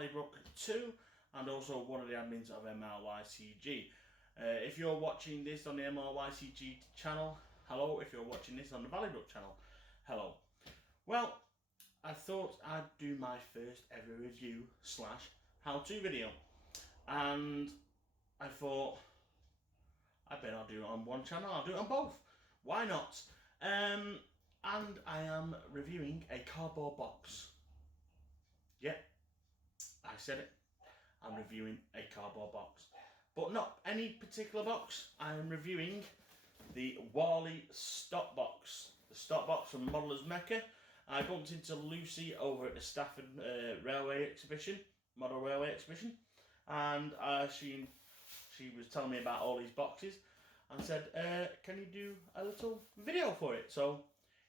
Valley-Brook 2 and also one of the admins of MRYCG. If you're watching this on the MRYCG channel, hello. If you're watching this on the Valley-Brook channel, hello. Well, I thought I'd do my first ever review / how-to video, and I thought I better not do it on one channel, I'll do it on both. Why not? And I am reviewing a cardboard box. Yep, I said it. I'm reviewing a cardboard box. But not any particular box. I am reviewing the Warley stock box. The stock box from Modeller's Mecca. I bumped into Lucy over at the Stafford Railway Exhibition, Model Railway Exhibition. And she was telling me about all these boxes and said, can you do a little video for it? So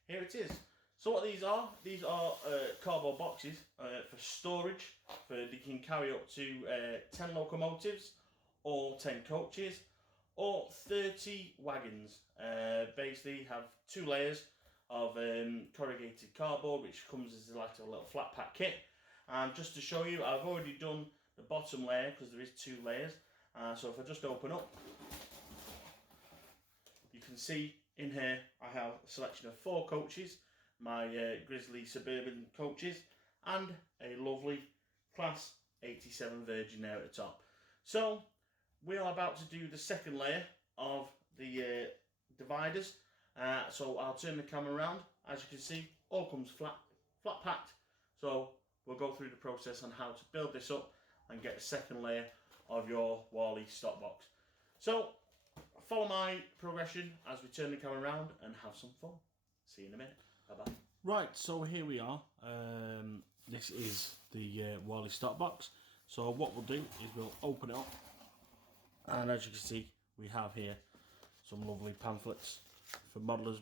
here it is. So what these are cardboard boxes for storage. They can carry up to 10 locomotives or 10 coaches or 30 wagons. Basically have 2 layers of corrugated cardboard, which comes as like a little flat pack kit. And just to show you, I've already done the bottom layer because there is 2 layers. So if I just open up, you can see in here I have a selection of 4 coaches, my Grizzly Suburban coaches, and a lovely Class 87 Virgin there at the top. So we are about to do the second layer of the dividers. So I'll turn the camera around. As you can see, all comes flat packed. So we'll go through the process on how to build this up and get the second layer of your Warley stock box. So follow my progression as we turn the camera around and have some fun. See you in a minute. Bye bye. Right, so here we are. This is the Warley stock box. So what we'll do is we'll open it up, and as you can see, we have here some lovely pamphlets for Modeller's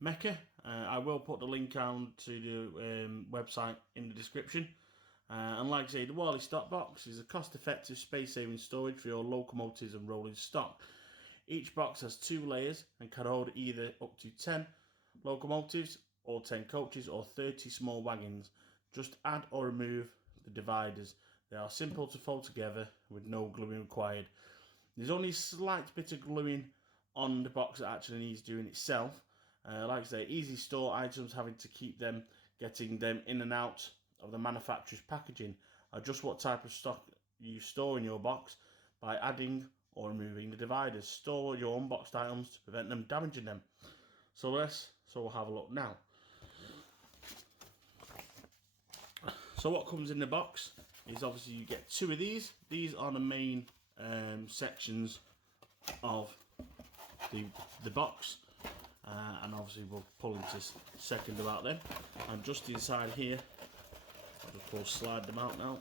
Mecca. I will put the link down to the website in the description. And like I say, the Warley stock box is a cost-effective, space-saving storage for your locomotives and rolling stock. Each box has 2 layers and can hold either up to 10 locomotives or 10 coaches or 30 small wagons. Just add or remove the dividers. They are simple to fold together with no gluing required. There's only a slight bit of gluing on the box that actually needs doing itself. Like I say, easy store items, having to keep them, getting them in and out of the manufacturer's packaging. Adjust what type of stock you store in your box by adding or removing the dividers. Store your unboxed items to prevent them damaging them. So we'll have a look now. So what comes in the box is obviously you get 2 of these. These are the main sections of the box, and obviously we'll pull into a second about them. And just inside here, I'll just slide them out now.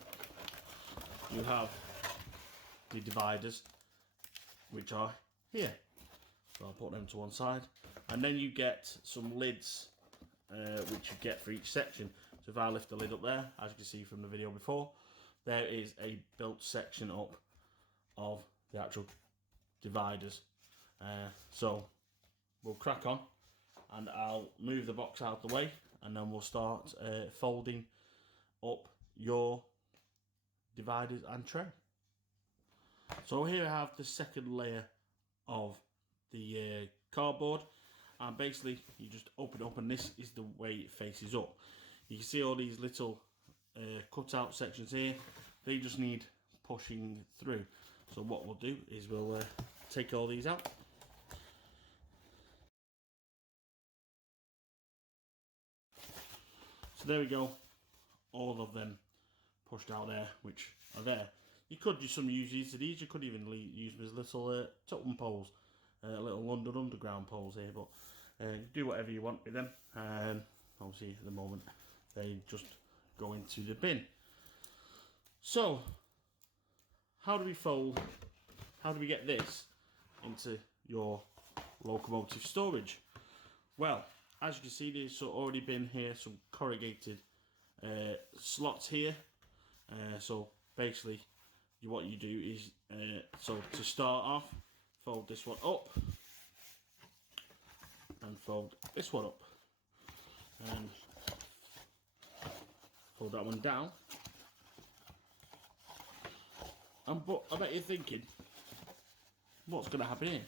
You have the dividers, which are here. So I'll put them to one side, and then you get some lids, which you get for each section. So if I lift the lid up there, as you can see from the video before, there is a built section up of the actual dividers. So we'll crack on, and I'll move the box out of the way, and then we'll start folding up your dividers and tray. So here I have the second layer of the cardboard, and basically you just open it up, and this is the way it faces up. You can see all these little cut out sections here. They just need pushing through. So what we'll do is we'll take all these out. So there we go, all of them pushed out there, which are there. You could do some uses to these. You could even use them as little totem poles, little London Underground poles here, but do whatever you want with them. Obviously at the moment they just go into the bin. So how do we get this into your locomotive storage? Well, as you can see, there's already been here some corrugated slots here. So basically what you do is, so to start off, fold this one up and fold this one up, and fold that one down, But I bet you're thinking, what's going to happen here?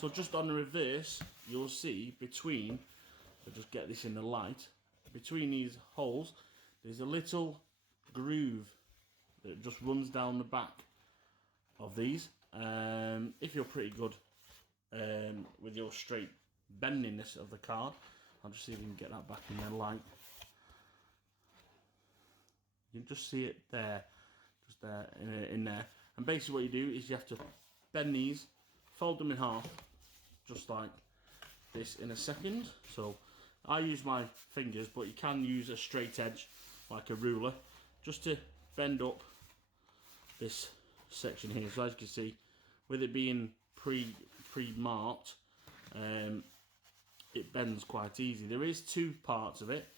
So just on the reverse, you'll see between, I'll just get this in the light, between these holes, there's a little groove that just runs down the back of these. If you're pretty good with your straight bendiness of the card, I'll just see if we can get that back in the light. You can just see it there, just there, in there. And basically what you do is you have to bend these, fold them in half, just like this in a second. So I use my fingers, but you can use a straight edge, like a ruler, just to bend up this section here. So as you can see, with it being pre-marked, it bends quite easy. There is two parts of it,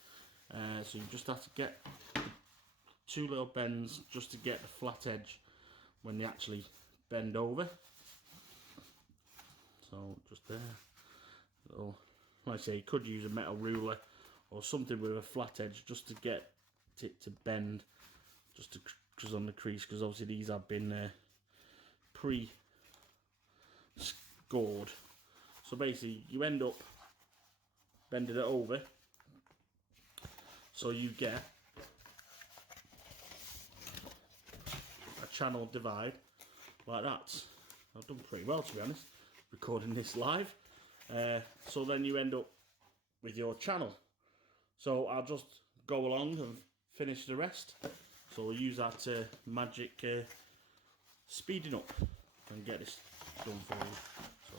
so you just have to get two little bends just to get the flat edge when they actually bend over. So just there, little, like I say, you could use a metal ruler or something with a flat edge just to get it to bend, just to because on the crease, because obviously these have been pre-scored. So basically you end up bending it over, so you get a channel divide like that. I've done pretty well, to be honest, recording this live. So then you end up with your channel. So I'll just go along and finish the rest. So we'll use that magic speeding up and get this done for you. So,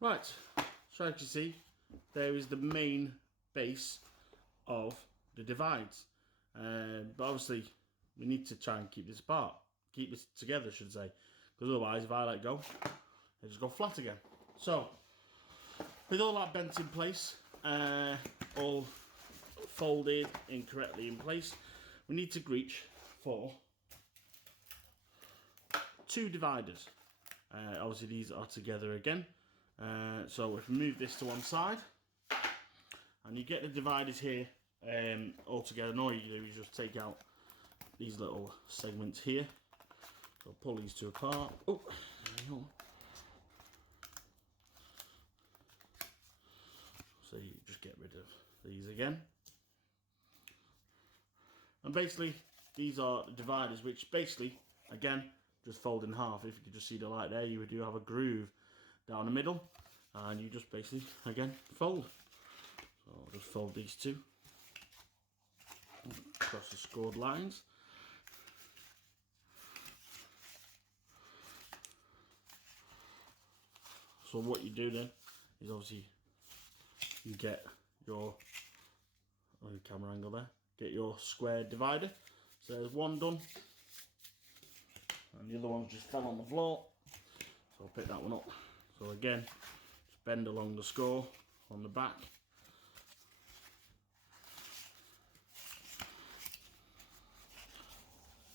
right, so as you see, there is the main base of the divides. But obviously, we need to try and keep this apart, keep this together, I should say, because otherwise, if I let go, they just go flat again. So, with all that bent in place, all folded incorrectly in place, we need to reach for two dividers. Obviously, these are together again. So if we move this to one side, and you get the dividers here all together, and all you do is just take out these little segments here. So pull these two apart. Oh, there you go. So you just get rid of these again. And basically, these are the dividers, which basically, again, just fold in half. If you could just see the light there, you do have a groove down the middle, and you just basically, again, fold. So I'll just fold these two across the scored lines. So what you do then is obviously you get your camera angle there, get your square divider. So there's one done, and the other one just fell on the floor, so I'll pick that one up. So again, just bend along the score on the back.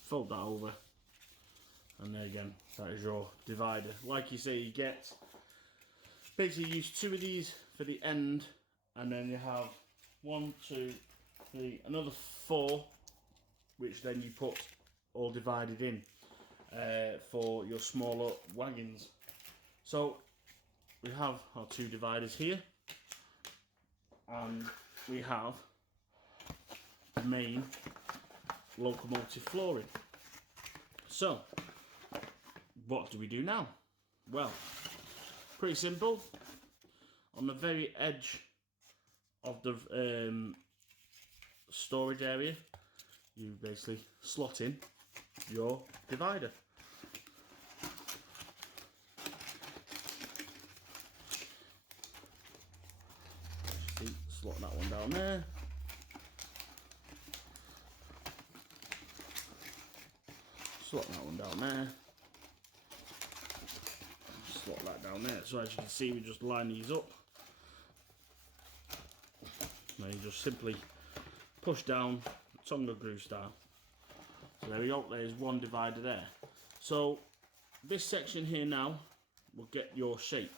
Fold that over, and there again, that is your divider. Like you say, you get, basically use two of these for the end, and then you have 1, 2, 3, another 4, which then you put all divided in for your smaller wagons. So we have our two dividers here, and we have the main locomotive flooring. So what do we do now? Well, pretty simple. On the very edge of the storage area, you basically slot in your divider. See, slot that one down there. Slot that one down there. drop that down there. So as you can see, we just line these up. Now you just simply push down, tongue groove style. So there we go, there's one divider there. So this section here now will get your shape.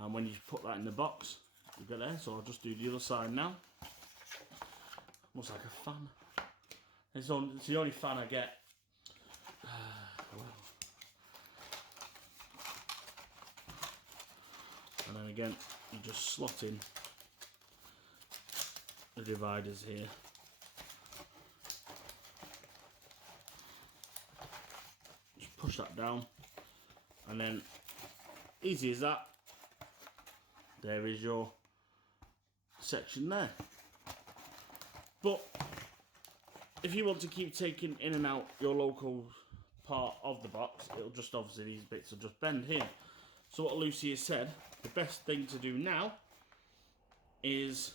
And when you put that in the box, you get there. So I'll just do the other side now. Looks like a fan. It's the only fan I get. And then again, you just slot in the dividers here. Just push that down, and then easy as that, there is your section there. But if you want to keep taking in and out your local part of the box, it'll just obviously, these bits will just bend here. So what Lucy has said, the best thing to do now is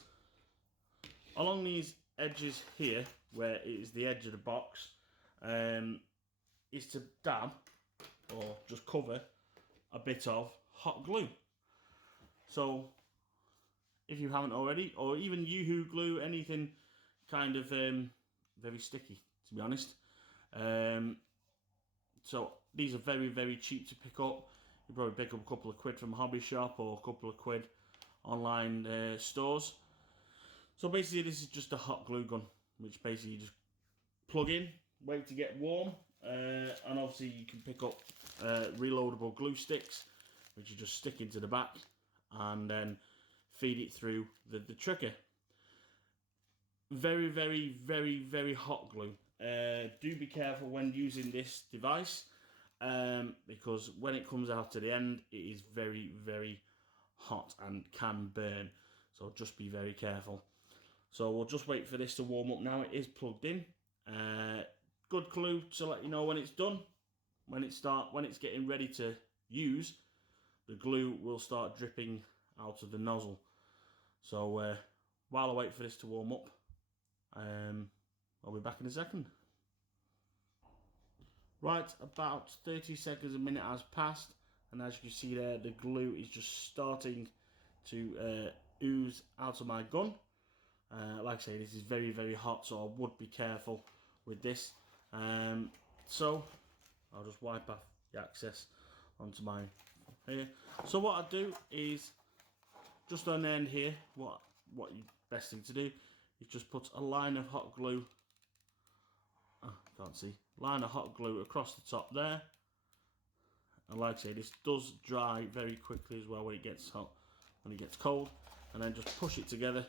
along these edges here, where it is the edge of the box, is to dab or just cover a bit of hot glue. So if you haven't already, or even Yoo-hoo glue, anything kind of very sticky, to be honest. So these are very, very cheap to pick up. You probably pick up a couple of quid from a hobby shop or a couple of quid online stores. So basically this is just a hot glue gun, which basically you just plug in, wait to get warm, and obviously you can pick up reloadable glue sticks, which you just stick into the back and then feed it through the trigger. Very, very, very, very hot glue. Do be careful when using this device, because when it comes out to the end, it is very, very hot and can burn. So just be very careful. So we'll just wait for this to warm up now. It is plugged in. Good clue to let you know when it's done. When it's getting ready to use, the glue will start dripping out of the nozzle. So while I wait for this to warm up, I'll be back in a second. Right, about 30 seconds, a minute has passed, and as you can see there, the glue is just starting to ooze out of my gun. Like I say, this is very, very hot, so I would be careful with this. So I'll just wipe off the excess onto my here. So what I do is, just on the end here, what you best thing to do is just put a line of hot glue. Can't see. Line of hot glue across the top there. And like I say, this does dry very quickly as well when it gets hot, when it gets cold. And then just push it together,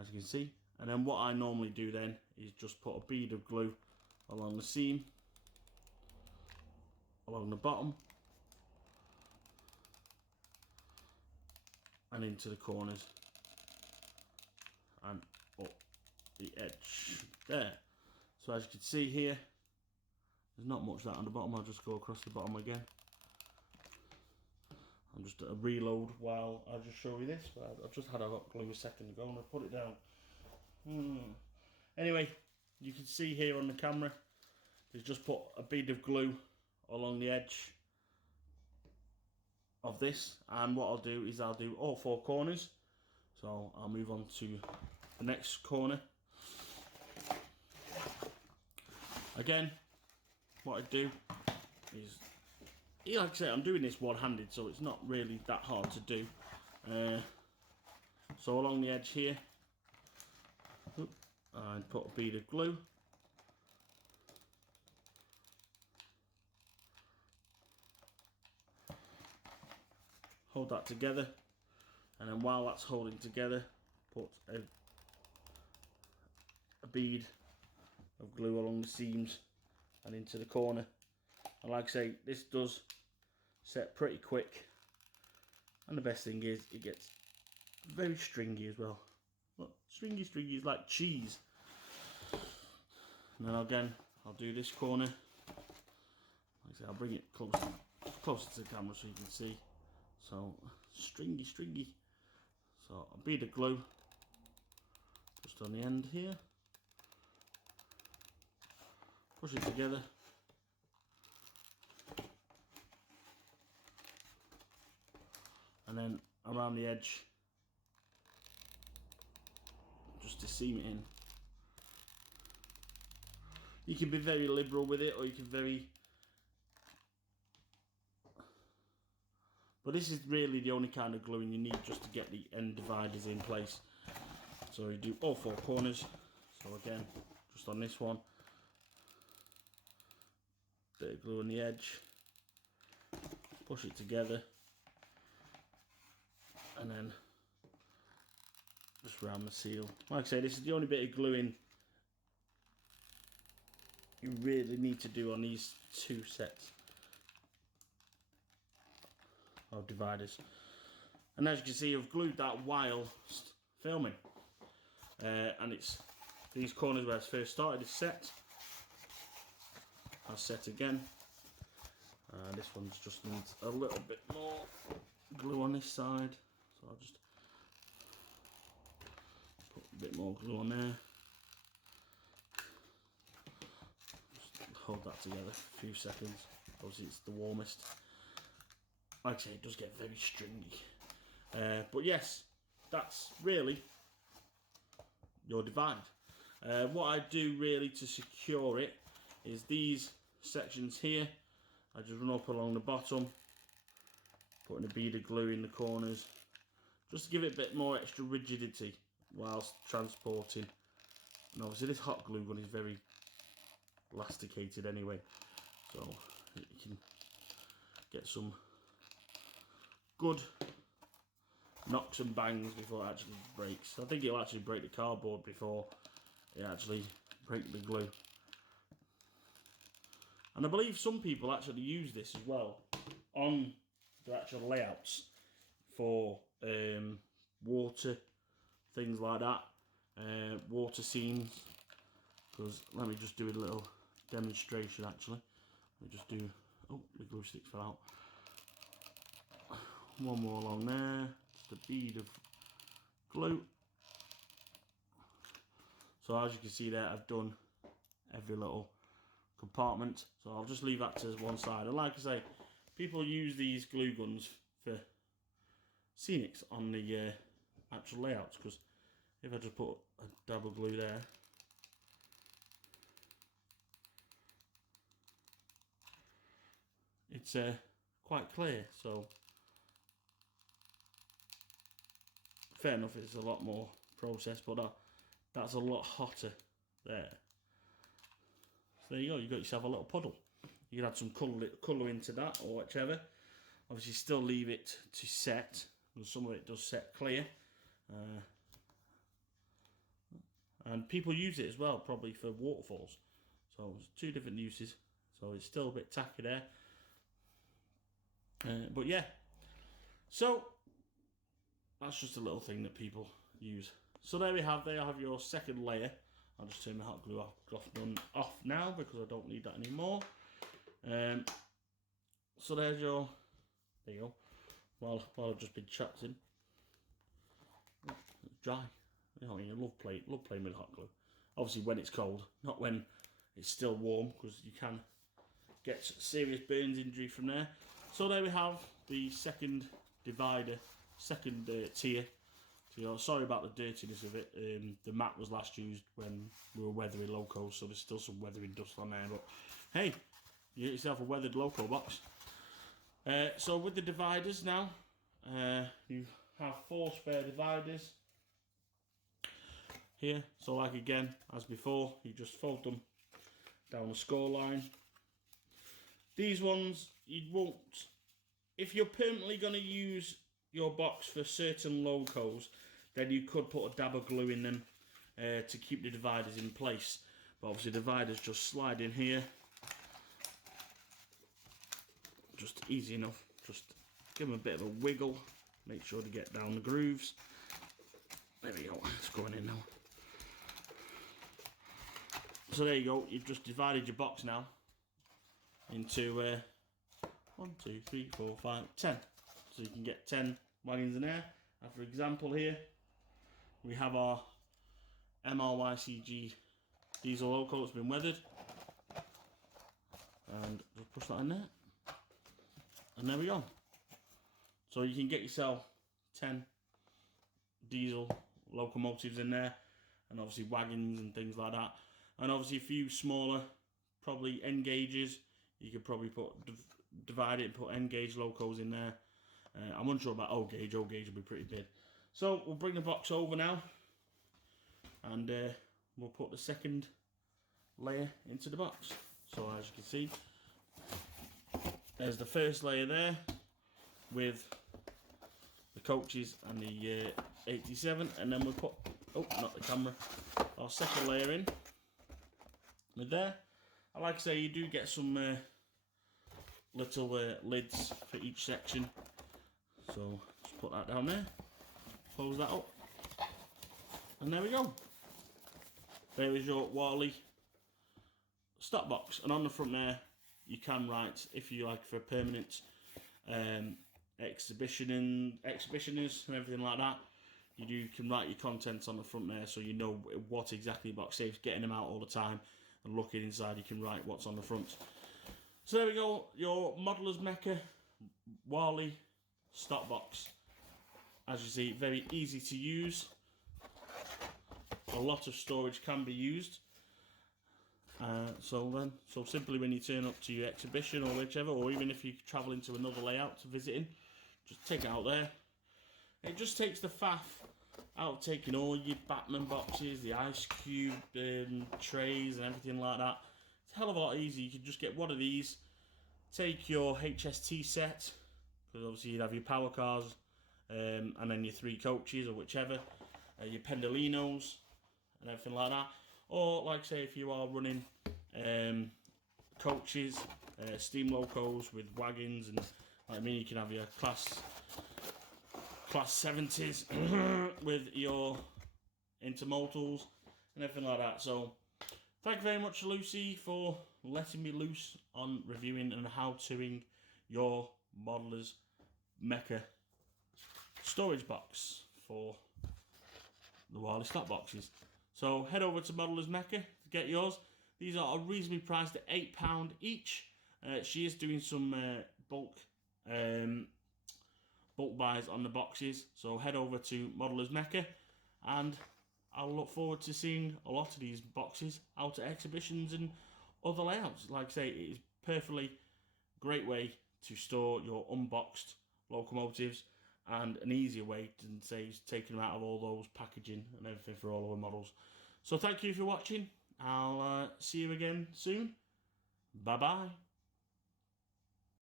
as you can see. And then what I normally do then is just put a bead of glue along the seam, along the bottom, and into the corners, and up the edge there. So as you can see here, there's not much of that on the bottom. I'll just go across the bottom again. I'm just a reload while I just show you this. But I've just had a hot glue a second ago and I put it down. Anyway, you can see here on the camera, there's just put a bead of glue along the edge of this, and what I'll do is I'll do all four corners. So I'll move on to the next corner. Again, what I do is, like I say, I'm doing this one-handed, so it's not really that hard to do. So along the edge here, I put a bead of glue. Hold that together, and then while that's holding together, put a bead of glue along the seams and into the corner. And like I say, this does set pretty quick, and the best thing is it gets very stringy as well. Look, stringy is like cheese. And then again, I'll do this corner. Like I say, I'll bring it closer to the camera so you can see. So stringy. So a bead of glue just on the end here. Push it together. and then around the edge, just to seam it in. You can be very liberal with it, or you can but this is really the only kind of gluing you need just to get the end dividers in place. So you do all 4 corners. So again, just on this one, bit of glue on the edge, push it together, and then just round the seal. Like I say, this is the only bit of gluing you really need to do on these 2 sets of dividers. And as you can see, I've glued that whilst filming, and it's these corners where I first started is set. I'll set again. This one's just needs a little bit more glue on this side, so I'll just put a bit more glue on there. Just hold that together for a few seconds. Obviously it's the warmest. Like I say, it does get very stringy. But yes, that's really your divide. What I do really to secure it is these sections here. I just run up along the bottom, putting a bead of glue in the corners, just to give it a bit more extra rigidity whilst transporting. And obviously this hot glue gun is very elasticated anyway, so you can get some good knocks and bangs before it actually breaks. I think it'll actually break the cardboard before it actually breaks the glue. And I believe some people actually use this as well on the actual layouts for water, things like that, water seams. Because let me just do a little demonstration actually. Let me just do, oh, the glue stick fell out. One more along there, just a bead of glue. So as you can see there, I've done every little compartment. So I'll just leave that to one side. And like I say, people use these glue guns for scenics on the actual layouts, because if I just put a dab of glue there, it's quite clear. So fair enough, it's a lot more process, but that's a lot hotter there. So there you go, you've got yourself a little puddle. You can add some colour into that or whichever. Obviously still leave it to set, because some of it does set clear. And people use it as well, probably for waterfalls. So there's 2 different uses. So it's still a bit tacky there. But yeah, so that's just a little thing that people use. So there we have, there you have your second layer. I'll just turn the hot glue off now because I don't need that anymore. So there's your, there you go. While I've just been chatting, it's dry. You know, I love playing with hot glue. Obviously when it's cold, not when it's still warm, because you can get serious burns injury from there. So there we have the second divider, second tier. So sorry about the dirtiness of it. The mat was last used when we were weathering locos, so there's still some weathering dust on there. But hey, you get yourself a weathered loco box. So with the dividers now, you have 4 spare dividers here. So like again, as before, you just fold them down the score line. These ones, you won't, if you're permanently going to use your box for certain locos, then you could put a dab of glue in them to keep the dividers in place. But obviously the dividers just slide in here. Just easy enough. Just give them a bit of a wiggle. Make sure to get down the grooves. There we go, it's going in now. So there you go, you've just divided your box now into 1, 2, 3, 4, 5, 10. So you can get 10 wagons in there. And for example here, we have our MRYCG diesel loco that's been weathered. And just push that in there. And there we go. So you can get yourself 10 diesel locomotives in there, and obviously wagons and things like that, and obviously a few smaller, probably N gauges. You could probably divide it and put N gauge locos in there. I'm unsure about O gauge. O gauge will be pretty big. So we'll bring the box over now, and we'll put the second layer into the box. So as you can see, there's the first layer there with the coaches and the 87, and then we'll put, oh, not the camera, our second layer in with there. And like I say, you do get some little lids for each section. So just put that down there, close that up, and there we go. There is your Warley stock box, and on the front there you can write, if you like, for permanent exhibitionists and everything like that, you can write your contents on the front there, so you know what exactly the box saves. Getting them out all the time and looking inside, you can write what's on the front. So there we go, your Modeller's Mecca Warley stock box. As you see, very easy to use. A lot of storage can be used. So simply when you turn up to your exhibition or whichever, or even if you're travelling to another layout to visiting, just take it out there. It just takes the faff out of taking all your Batman boxes, the ice cube trays and everything like that. It's a hell of a lot easier. You can just get one of these, take your HST set, because obviously you'd have your power cars, and then your 3 coaches or whichever, your Pendolinos and everything like that. Or like say if you are running coaches, steam locos with wagons, and like me, you can have your class 70s with your intermodals and everything like that. So thank you very much, Lucy, for letting me loose on reviewing and how-toing your Modeller's Mecca storage box for the Warley stock boxes. So head over to Modeller's Mecca to get yours. These are reasonably priced at £8 each. She is doing some bulk buys on the boxes. So head over to Modeller's Mecca, and I'll look forward to seeing a lot of these boxes out at exhibitions and other layouts. Like I say, it is perfectly great way to store your unboxed locomotives, and an easier way than say taking them out of all those packaging and everything for all our models. So thank you for watching. I'll see you again soon. Bye bye.